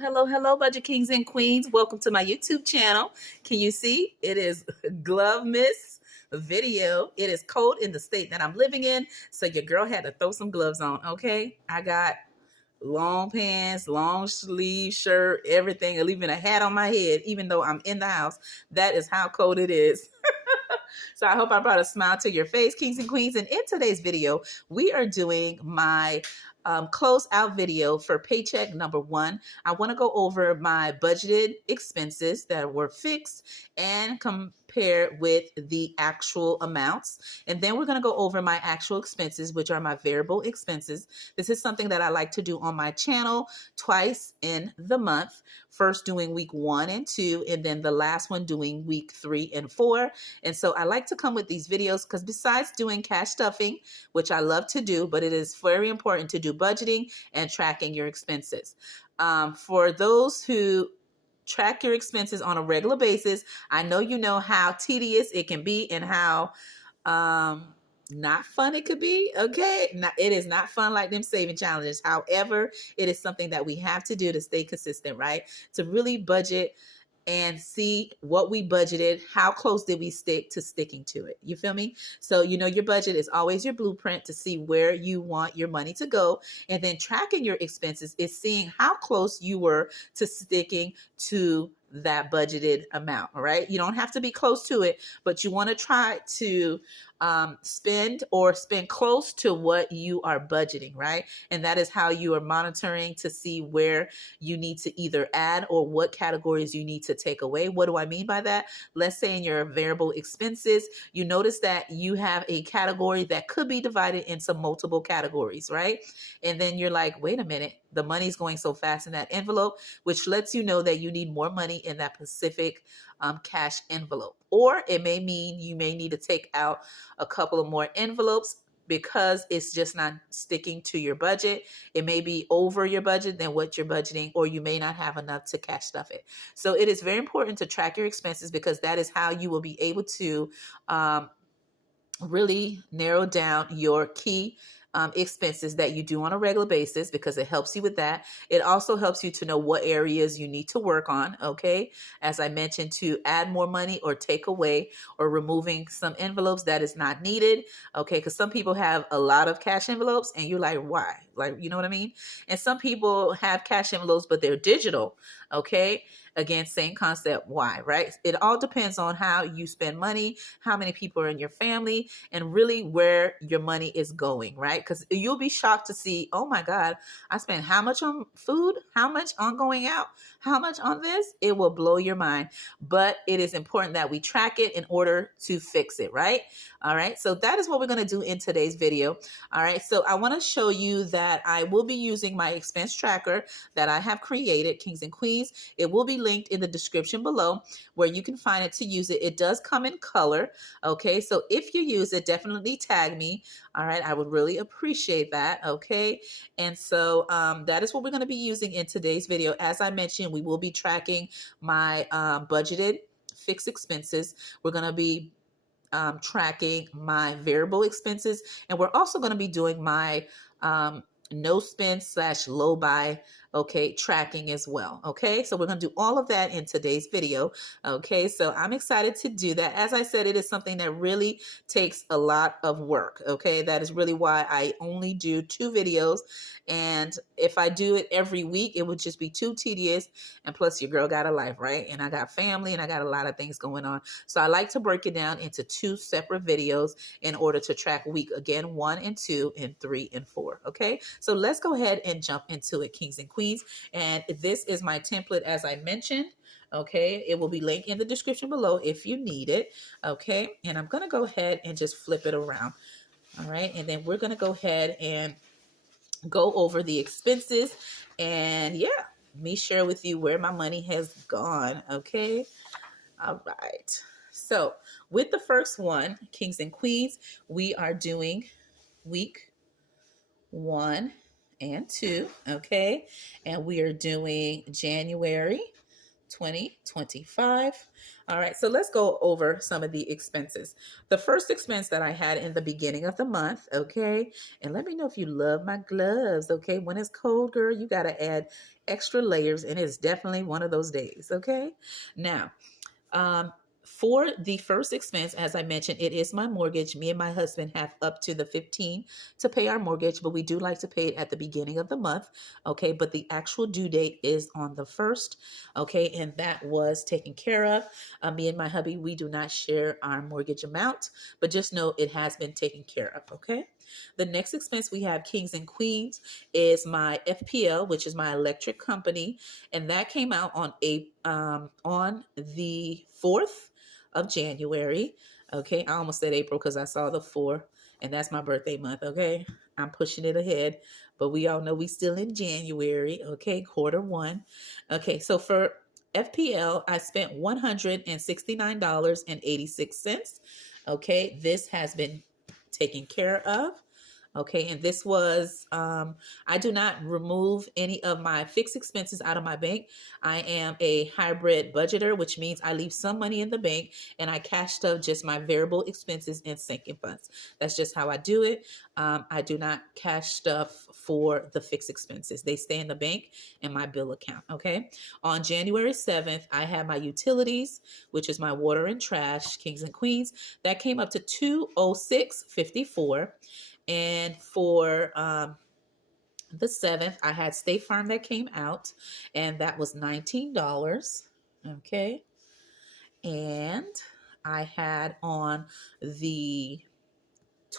Hello, hello, budget kings and queens. Welcome to my YouTube channel. Can you see? It is Glove Miss video. It is cold in the state that I'm living in, so your girl had to throw some gloves on, okay? I got long pants, long sleeve shirt, everything, and even a hat on my head, even though I'm in the house. That is how cold it is. So I hope I brought a smile to your face, kings and queens. And in today's video, we are doing my close out video for paycheck number 1. I want to go over my budgeted expenses that were fixed and compare with the actual amounts. And then we're going to go over my actual expenses, which are my variable expenses. This is something that I like to do on my channel twice in the month. First doing week 1 and 2, and then the last one doing week 3 and 4. And so I like to come with these videos because besides doing cash stuffing, which I love to do, but it is very important to do budgeting and tracking your expenses. For those who track your expenses on a regular basis, I know you know how tedious it can be and how not fun it could be. Okay, it is not fun like them saving challenges. However, it is something that we have to do to stay consistent, right? To really budget and see what we budgeted, how close did we stick to sticking to it. You feel me? So, you know, your budget is always your blueprint to see where you want your money to go. And then tracking your expenses is seeing how close you were to sticking to that budgeted amount. All right. You don't have to be close to it, but you want to try to spend close to what you are budgeting, right? And that is how you are monitoring to see where you need to either add or what categories you need to take away. What do I mean by that? Let's say in your variable expenses, you notice that you have a category that could be divided into multiple categories, right? And then you're like, wait a minute, the money's going so fast in that envelope, which lets you know that you need more money in that specific cash envelope. Or it may mean you may need to take out a couple of more envelopes because it's just not sticking to your budget. It may be over your budget than what you're budgeting, or you may not have enough to cash stuff it. So it is very important to track your expenses because that is how you will be able to really narrow down your key expenses that you do on a regular basis, because it helps you with that. It also helps you to know what areas you need to work on, okay? As I mentioned, to add more money or take away or removing some envelopes that is not needed, okay? Because some people have a lot of cash envelopes and you're like, why? Like, you know what I mean? And some people have cash envelopes, but they're digital, okay? Again, same concept, why, right? It all depends on how you spend money, how many people are in your family, and really where your money is going, right? Because you'll be shocked to see, oh my God, I spent how much on food, how much on going out, how much on this? It will blow your mind. But it is important that we track it in order to fix it, right? All right, so that is what we're going to do in today's video. All right, so I want to show you that I will be using my expense tracker that I have created, Kings and Queens. It will be linked in the description below where you can find it to use it. It does come in color. Okay, so if you use it, definitely tag me. All right, I would really appreciate that. Okay, and so that is what we're going to be using in today's video. As I mentioned, we will be tracking my budgeted fixed expenses. We're going to be tracking my variable expenses, and we're also going to be doing my no spend / low buy, okay, tracking as well. Okay, so we're going to do all of that in today's video. Okay, so I'm excited to do that. As I said, it is something that really takes a lot of work. Okay, that is really why I only do 2 videos. And if I do it every week, it would just be too tedious. And plus, your girl got a life, right? And I got family and I got a lot of things going on. So I like to break it down into 2 separate videos in order to track week, again, 1 and 2 and 3 and 4. Okay, so let's go ahead and jump into it, Kings and Queens. And this is my template, as I mentioned. Okay, it will be linked in the description below if you need it. Okay, and I'm going to go ahead and just flip it around. All right, and then we're going to go ahead and go over the expenses and me share with you where my money has gone. Okay, all right. So with the first one, Kings and Queens, we are doing week 1 and 2, okay? And we are doing January 2025. All right, so let's go over some of the expenses. The first expense that I had in the beginning of the month, okay, and let me know if you love my gloves, okay? When it's cold, girl, you got to add extra layers, and it's definitely one of those days, okay? Now, um, for the first expense, as I mentioned, it is my mortgage. Me and my husband have up to the 15 to pay our mortgage, but we do like to pay it at the beginning of the month. Okay, but the actual due date is on the 1st. Okay, and that was taken care of. Me and my hubby, we do not share our mortgage amount, but just know it has been taken care of. Okay. The next expense we have, Kings and Queens, is my FPL, which is my electric company, and that came out on the 4th of January. Okay, I almost said April because I saw the 4, and that's my birthday month. Okay, I'm pushing it ahead, but we all know we still in January. Okay, quarter 1. Okay, so for FPL, I spent $169.86. Okay, this has been taken care of. Okay, and this was, I do not remove any of my fixed expenses out of my bank. I am a hybrid budgeter, which means I leave some money in the bank and I cash stuff just my variable expenses and sinking funds. That's just how I do it. I do not cash stuff for the fixed expenses. They stay in the bank and my bill account. Okay, on January 7th, I had my utilities, which is my water and trash, Kings and Queens. That came up to $206.54. And for the 7th, I had State Farm that came out, and that was $19. Okay. And I had on the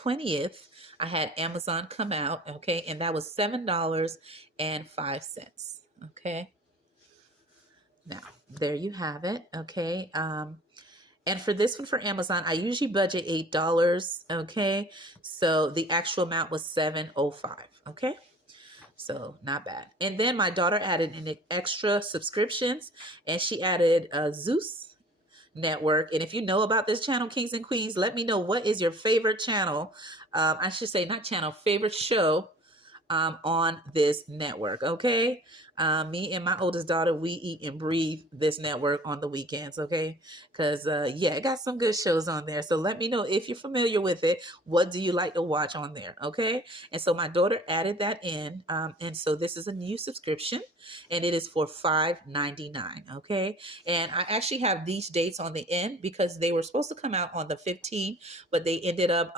20th, I had Amazon come out. Okay. And that was $7.05. Okay. Now, there you have it. Okay. And for this one for Amazon, I usually budget $8. Okay. So the actual amount was $7.05. Okay. So not bad. And then my daughter added in extra subscriptions, and she added a Zeus network. And if you know about this channel, Kings and Queens, let me know, what is your favorite channel. I should say not channel, favorite show on this network. Okay. Me and my oldest daughter, we eat and breathe this network on the weekends. Okay. Because, yeah, it got some good shows on there. So let me know if you're familiar with it. What do you like to watch on there? Okay. And so my daughter added that in. And so this is a new subscription, and it is for $5.99. Okay. And I actually have these dates on the end because they were supposed to come out on the 15th, but they ended up,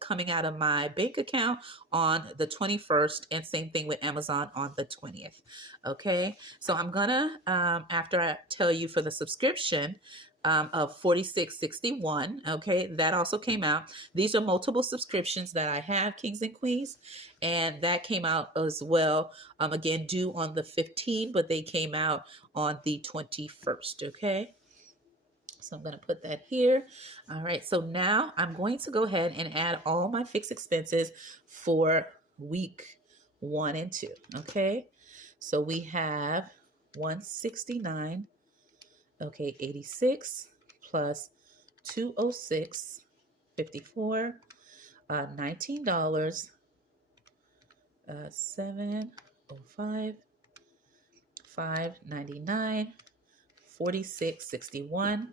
coming out of my bank account on the 21st, and same thing with Amazon on the 20th. Okay, so I'm gonna, after I tell you for the subscription of $46.61, okay, that also came out. These are multiple subscriptions that I have, Kings and Queens, and that came out as well. Again, due on the 15th, but they came out on the 21st. Okay. So I'm going to put that here. All right. So now I'm going to go ahead and add all my fixed expenses for week 1 and 2. Okay. So we have 169. Okay. 86 plus 206.54. $19. 705. 599. 46.61.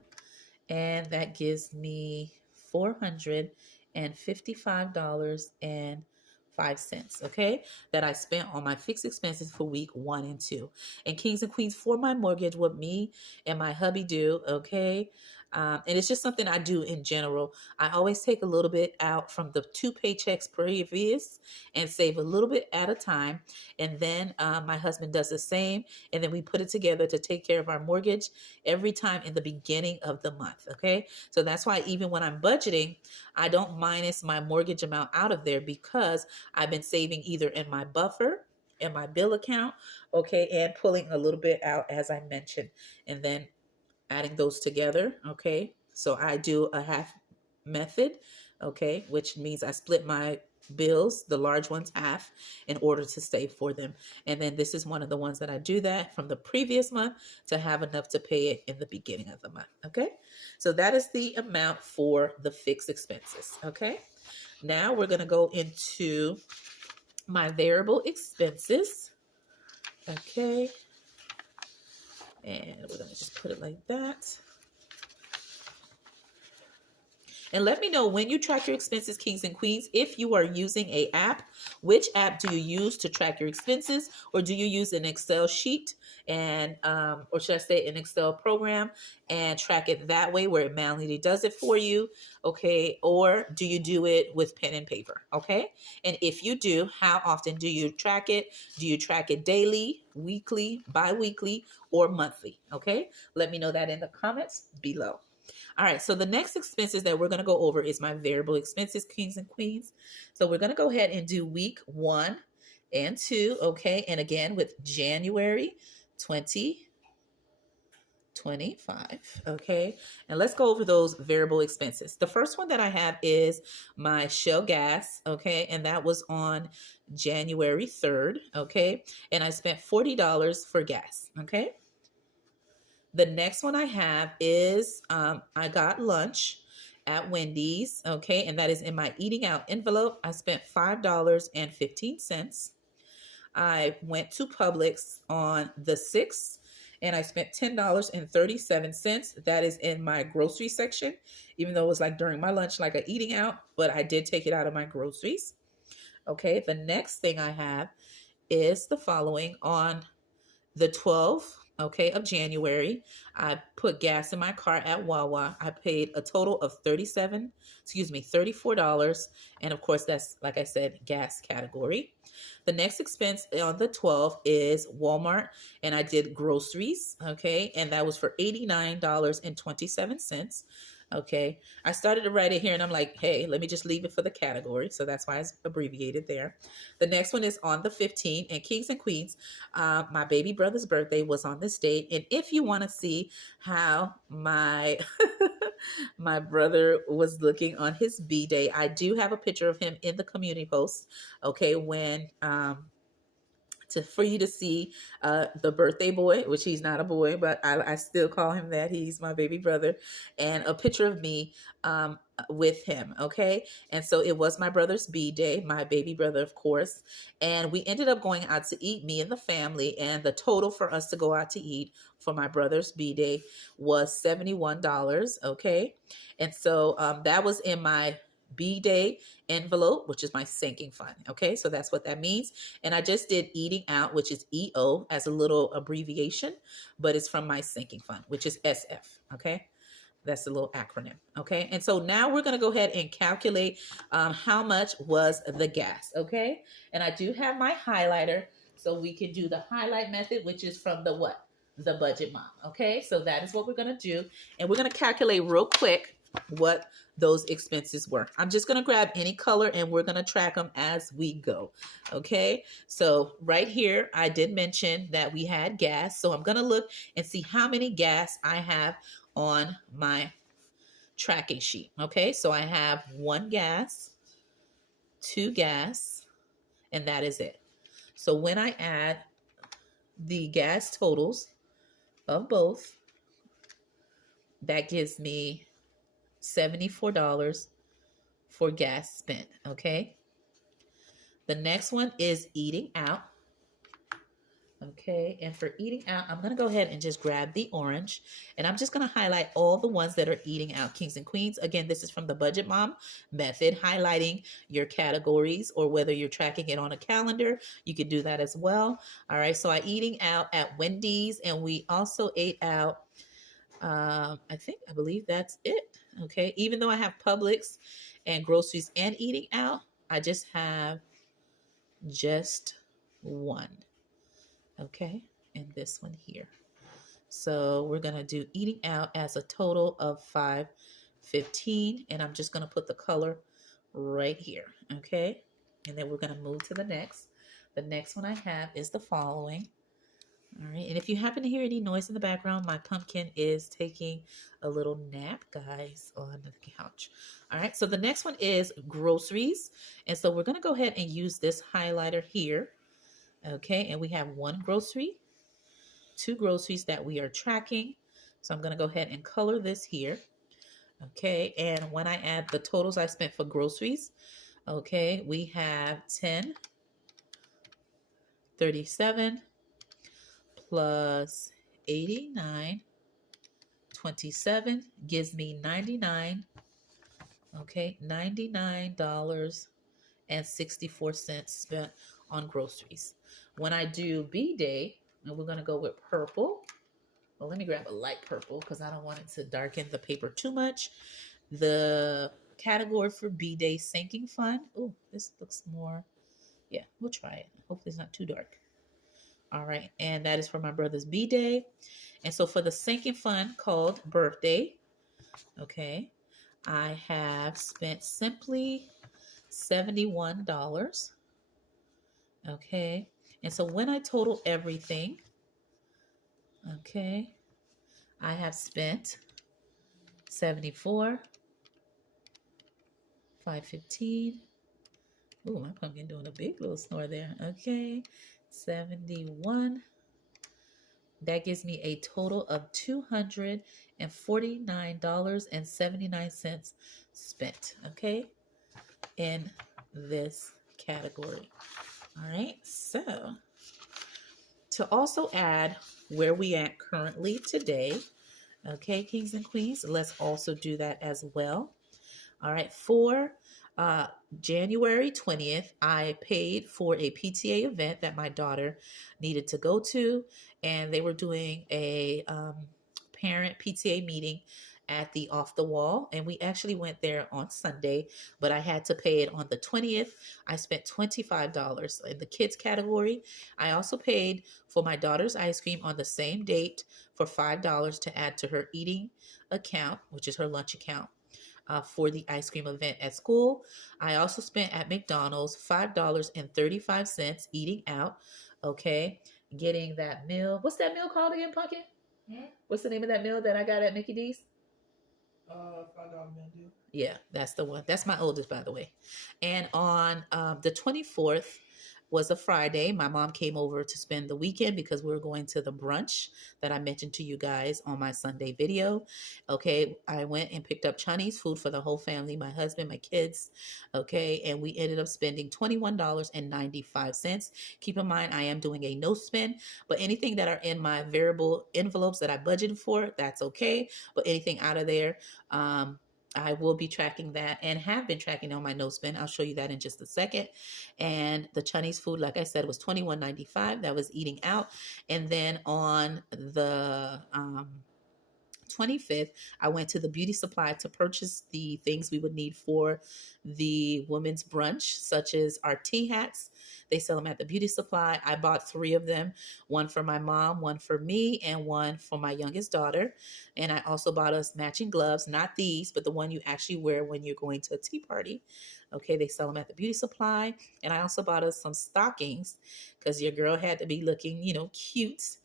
And that gives me $455.05, okay, that I spent on my fixed expenses for week 1 and 2. And Kings and Queens, for my mortgage, what me and my hubby do, okay, and it's just something I do in general. I always take a little bit out from the 2 paychecks previous and save a little bit at a time. And then my husband does the same. And then we put it together to take care of our mortgage every time in the beginning of the month. Okay. So that's why even when I'm budgeting, I don't minus my mortgage amount out of there, because I've been saving either in my buffer, in my bill account, okay, and pulling a little bit out, as I mentioned, and then adding those together. Okay. So I do a half method, okay, which means I split my bills, the large ones, half in order to save for them. And then this is one of the ones that I do that from the previous month to have enough to pay it in the beginning of the month. Okay. So that is the amount for the fixed expenses. Okay. Now we're going to go into my variable expenses. Okay. And we're going to just put it like that. And let me know when you track your expenses, kings and queens, if you are using an app. Which app do you use to track your expenses? Or do you use an Excel sheet and, or should I say an Excel program and track it that way where it manually does it for you? Okay. Or do you do it with pen and paper? Okay. And if you do, how often do you track it? Do you track it daily, weekly, bi-weekly, or monthly? Okay. Let me know that in the comments below. All right, so the next expenses that we're going to go over is my variable expenses, kings and queens. So we're going to go ahead and do week 1 and 2, okay? And again, with January 2025, okay? And let's go over those variable expenses. The first one that I have is my Shell gas, okay? And that was on January 3rd, okay? And I spent $40 for gas, okay? The next one I have is I got lunch at Wendy's, okay, and that is in my eating out envelope. I spent $5.15. I went to Publix on the 6th, and I spent $10.37. That is in my grocery section, even though it was like during my lunch, like a eating out, but I did take it out of my groceries. Okay, the next thing I have is the following. On the 12th, okay, of January, I put gas in my car at Wawa. I paid a total of $34. And of course, that's, like I said, gas category. The next expense on the 12th is Walmart, and I did groceries, okay, and that was for $89.27. Okay, I started to write it here and I'm like, hey, let me just leave it for the category. So that's why it's abbreviated there. The next one is on the 15th, and kings and queens, my baby brother's birthday was on this date. And if you want to see how my my brother was looking on his B-day, I do have a picture of him in the community post. Okay, when for you to see the birthday boy, which he's not a boy, but I still call him that. He's my baby brother, and a picture of me with him. Okay. And so it was my brother's B-day, my baby brother, of course. And we ended up going out to eat, me and the family. And the total for us to go out to eat for my brother's B-day was $71. Okay. And so that was in my B-day envelope, which is my sinking fund. Okay, so that's what that means. And I just did eating out, which is EO, as a little abbreviation, but it's from my sinking fund, which is SF. Okay, that's a little acronym. Okay, and so now we're going to go ahead and calculate how much was the gas. Okay, and I do have my highlighter, so we can do the highlight method, which is from the what? The budget mom. Okay, so that is what we're going to do, and we're going to calculate real quick what those expenses were. I'm just going to grab any color and we're going to track them as we go. Okay. So right here, I did mention that we had gas. So I'm going to look and see how many gas I have on my tracking sheet. Okay. So I have 1 gas, 2 gas, and that is it. So when I add the gas totals of both, that gives me $74 for gas spent. Okay. The next one is eating out. Okay. And for eating out, I'm going to go ahead and just grab the orange, and I'm just going to highlight all the ones that are eating out, kings and queens. Again, this is from the budget mom method, highlighting your categories, or whether you're tracking it on a calendar, you could do that as well. All right. So I eating out at Wendy's, and we also ate out. I believe that's it. Okay. Even though I have Publix and groceries and eating out, I just have just one. Okay. And this one here. So we're going to do eating out as a total of $5.15. And I'm just going to put the color right here. Okay. And then we're going to move to the next. The next one I have is the following. All right, and if you happen to hear any noise in the background, my pumpkin is taking a little nap, guys, on the couch. All right, so the next one is groceries. And so we're going to go ahead and use this highlighter here. Okay, and we have 1 grocery, 2 groceries that we are tracking. So I'm going to go ahead and color this here. Okay, and when I add the totals I spent for groceries, okay, we have $10.37 plus 89.27 gives me 99. Okay, $99.64 spent on groceries. When I do B Day, and we're gonna go with purple. Well, let me grab a light purple because I don't want it to darken the paper too much. The category for B Day sinking fund. Oh, this looks more. Yeah, we'll try it. Hopefully it's not too dark. All right, and that is for my brother's B Day. And so for the sinking fund called birthday, okay, I have spent simply $71. Okay, and so when I total everything, okay, I have spent 74, 515. Ooh, my pumpkin doing a big little snore there. Okay, 71. That gives me a total of $249.79 spent, okay, in this category. All right, so to also add where we at currently today, okay, kings and queens, let's also do that as well. All right, for January 20th, I paid for a PTA event that my daughter needed to go to, and they were doing a parent PTA meeting at the Off the Wall, and we actually went there on Sunday, but I had to pay it on the 20th. I spent $25 in the kids category. I also paid for my daughter's ice cream on the same date for $5 to add to her eating account, which is her lunch account. For the ice cream event at school. I also spent at McDonald's $5.35 eating out. Okay, getting that meal. What's that meal called again, Pumpkin? What's the name of that meal that I got at Mickey D's? $5 meal deal. Yeah, that's the one. That's my oldest, by the way. And on the 24th was a Friday. My mom came over to spend the weekend because we were going to the brunch that I mentioned to you guys on my Sunday video. Okay, I went and picked up Chinese food for the whole family, my husband, my kids. Okay, and we ended up spending $21.95. Keep in mind, I am doing a no spend, but anything that are in my variable envelopes that I budgeted for, that's okay. But anything out of there, I will be tracking that and have been tracking on my no spend. I'll show you that in just a second. And the Chinese food, like I said, was $21.95. That was eating out. And then on the 25th, I went to the beauty supply to purchase the things we would need for the women's brunch, such as our tea hats. They sell them at the beauty supply. I bought 3 of them, one for my mom, one for me, and one for my youngest daughter. And I also bought us matching gloves, not these, but the one you actually wear when you're going to a tea party. Okay, they sell them at the beauty supply. And I also bought us some stockings because your girl had to be looking, cute.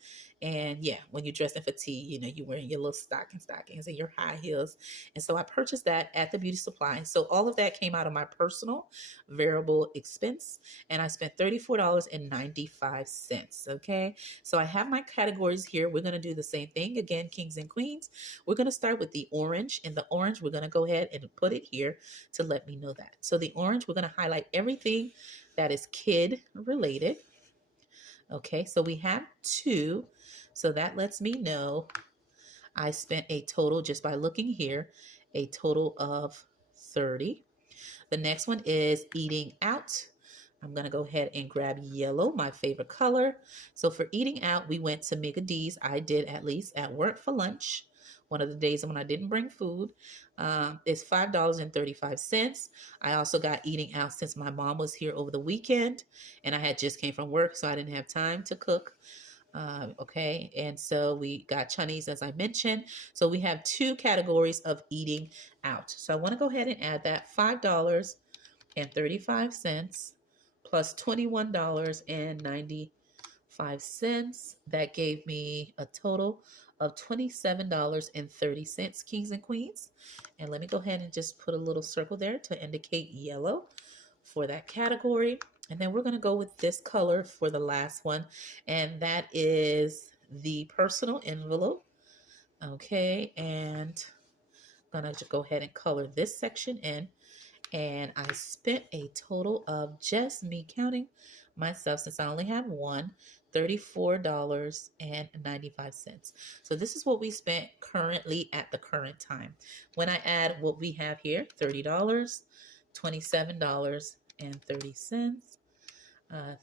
And yeah, when you're dressing for tea, you're wearing your little stockings and your high heels. And so I purchased that at the beauty supply. So all of that came out of my personal variable expense. And I spent $34.95. Okay. So I have my categories here. We're going to do the same thing again, kings and queens. We're going to start with the orange. And the orange, we're going to go ahead and put it here to let me know that. So the orange, we're going to highlight everything that is kid related. Okay. So we have 2. So that lets me know I spent a total, just by looking here, a total of 30. The next one is eating out. I'm going to go ahead and grab yellow, my favorite color. So for eating out, we went to Mickey D's. I did, at least at work, for lunch. One of the days when I didn't bring food. It's $5.35. I also got eating out since my mom was here over the weekend and I had just came from work, so I didn't have time to cook. Okay, and so we got Chinese, as I mentioned. So we have 2 categories of eating out. So I want to go ahead and add that $5.35 plus $21.95. That gave me a total of $27.30, kings and queens. And let me go ahead and just put a little circle there to indicate yellow for that category. And then we're going to go with this color for the last one, and that is the personal envelope. Okay, and I'm going to go ahead and color this section in. And I spent a total of, just me counting myself, since I only have one, $34.95. So this is what we spent currently at the current time. When I add what we have here, $30, $27.30,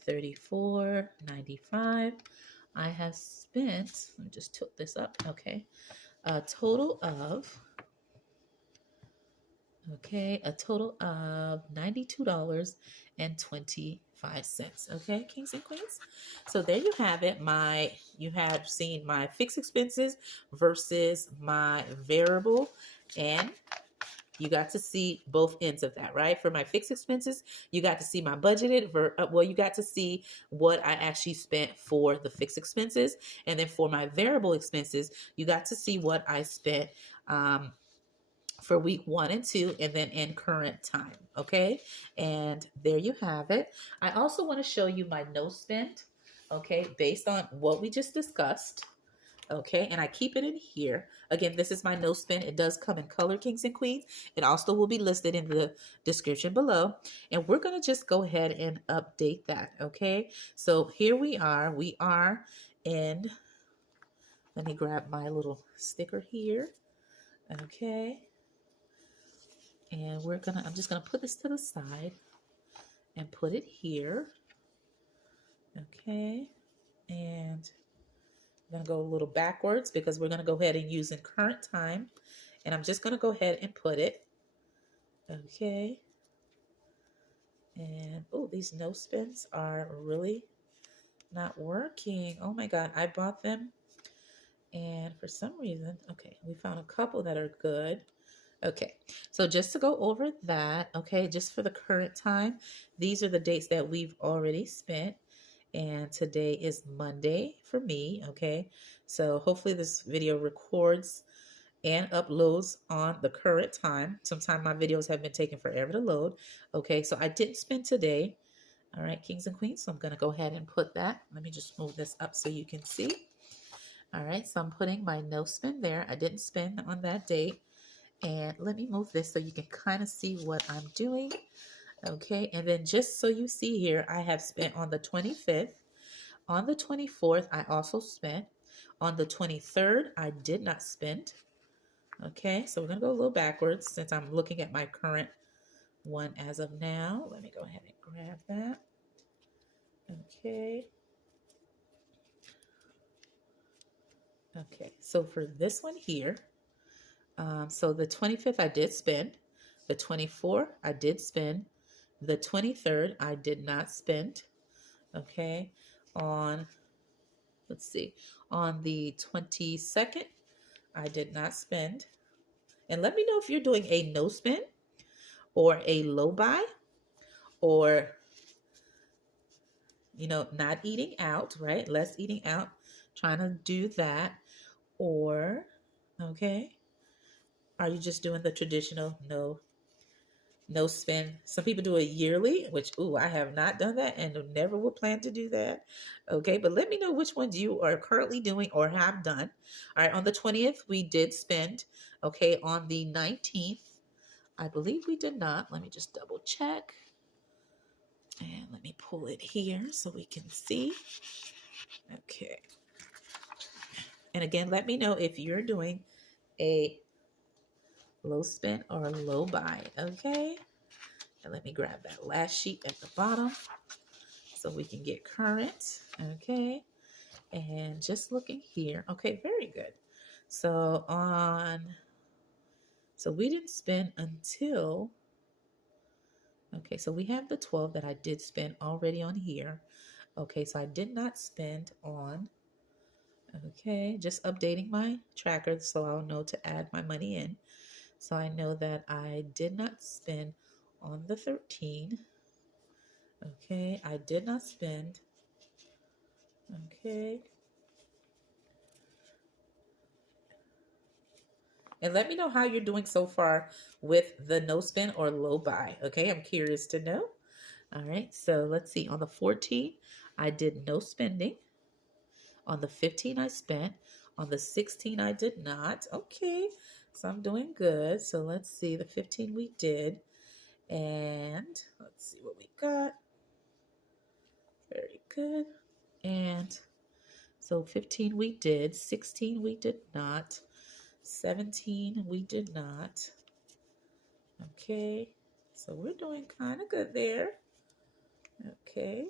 $34.95. I have spent, let me just tilt this up, okay, a total of $92.25. Okay, kings and queens. So there you have it. You have seen my fixed expenses versus my variable, and you got to see both ends of that, right? For my fixed expenses, you got to see my budgeted, you got to see what I actually spent for the fixed expenses. And then for my variable expenses, you got to see what I spent for week 1 and 2, and then in current time. Okay. And there you have it. I also want to show you my no spend. Okay. Based on what we just discussed. Okay, and I keep it in here. Again, this is my no spend. It does come in color, kings and queens. It also will be listed in the description below. And we're going to just go ahead and update that. Okay, so here we are. We are in, let me grab my little sticker here. Okay, and I'm just gonna put this to the side and put it here. Okay, and I'm going to go a little backwards because we're going to go ahead and use in current time. And I'm just going to go ahead and put it. Okay. And, oh, these no spins are really not working. Oh my God, I bought them. And for some reason, okay, we found a couple that are good. Okay, so just to go over that, okay, just for the current time, these are the dates that we've already spent. And today is Monday for me, okay? So hopefully this video records and uploads on the current time. Sometimes my videos have been taking forever to load. Okay, so I didn't spend today. All right, kings and queens. So I'm going to go ahead and put that. Let me just move this up so you can see. All right, so I'm putting my no spend there. I didn't spend on that date. And let me move this so you can kind of see what I'm doing. Okay, and then just so you see here, I have spent on the 25th. On the 24th, I also spent. On the 23rd, I did not spend. Okay, so we're going to go a little backwards since I'm looking at my current one as of now. Let me go ahead and grab that. Okay. Okay, so for this one here, so the 25th, I did spend. The 24th, I did spend. The 23rd, I did not spend. Okay, let's see, on the 22nd, I did not spend. And let me know if you're doing a no spend or a low buy or, not eating out, right? Less eating out, trying to do that. Or, okay, are you just doing the traditional no spend? Some people do it yearly, which, I have not done that and never will plan to do that. Okay, but let me know which ones you are currently doing or have done. All right, on the 20th, we did spend. Okay, on the 19th, I believe we did not. Let me just double check. And let me pull it here so we can see. Okay. And again, let me know if you're doing a low spend or a low buy. Okay. And let me grab that last sheet at the bottom so we can get current. Okay. And just looking here. Okay, very good. So we didn't spend until, okay, so we have the 12 that I did spend already on here. Okay, so I did not spend on, okay, just updating my tracker so I'll know to add my money in. So I know that I did not spend on the 13. Okay, I did not spend. Okay. And let me know how you're doing so far with the no spend or low buy. Okay, I'm curious to know. All right, so let's see. On the 14, I did no spending. On the 15, I spent. On the 16, I did not. Okay, so I'm doing good. So let's see. The 15 we did. And let's see what we got. Very good. And so 15 we did, 16 we did not, 17 we did not. Okay, so we're doing kind of good there. Okay,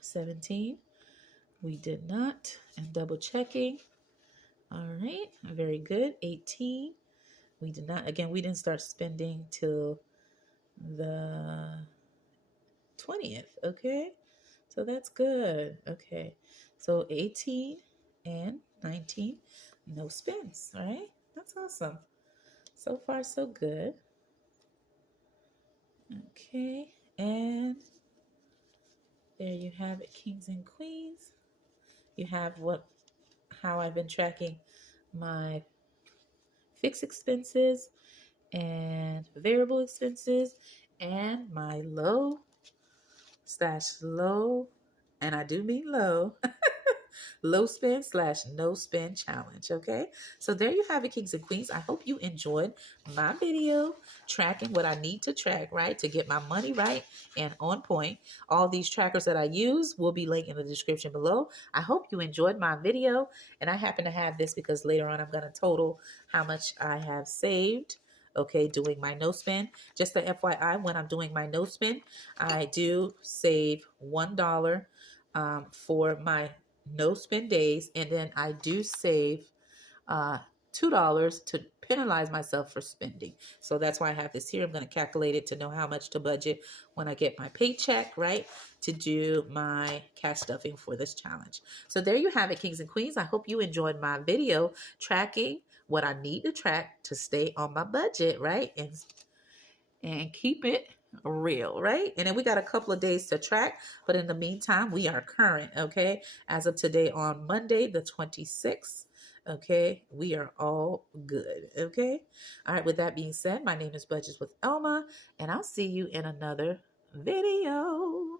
17 we did not, and double checking. All right, very good. 18 we did not. Again, we didn't start spending till the 20th. Okay, so that's good. Okay, so 18 and 19, no spends. All right, that's awesome. So far, so good. Okay, and there you have it, kings and queens. You have how I've been tracking my fixed expenses and variable expenses and my low slash low, and I do mean low, low spend slash no spend challenge. Okay, so there you have it, kings and queens. I hope you enjoyed my video tracking what I need to track, right, to get my money right and on point. All these trackers that I use will be linked in the description below. I hope you enjoyed my video, and I happen to have this because later on I'm going to total how much I have saved, okay, doing my no spend. Just the FYI, when I'm doing my no spend, I do save $1 for my no spend days, and then I do save $2 to penalize myself for spending. So that's why I have this here. I'm going to calculate it to know how much to budget when I get my paycheck, right, to do my cash stuffing for this challenge. So there you have it, kings and queens. I hope you enjoyed my video tracking what I need to track to stay on my budget, right, and keep it real, right? And then we got a couple of days to track, but in the meantime, we are current, okay? As of today on Monday, the 26th, okay? We are all good, okay? All right, with that being said, my name is Budgets with Elma, and I'll see you in another video.